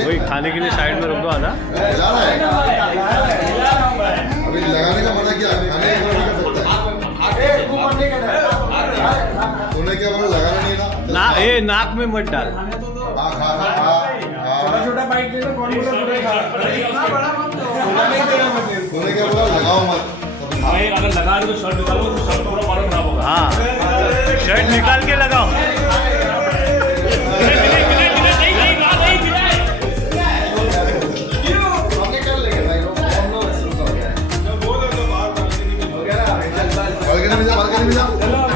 वही खाने के लिए साइड में रुक दो आधा। अभी लगाने का मना किया, खाने का मना कर सकता है। तूने क्या बोला, लगाना नहीं ना? ये नाक में मत डाल। छोटा बाइक दे दो, कौन बोला पूरा खा। तूने क्या बोला, लगाओ मत। अगर लगा रहे तो शर्ट निकालो, तो शर्ट पूरा बाल खराब होगा। हाँ, शर्ट निकाल के लगाओ। बालकनी में जा, बालकनी में जा।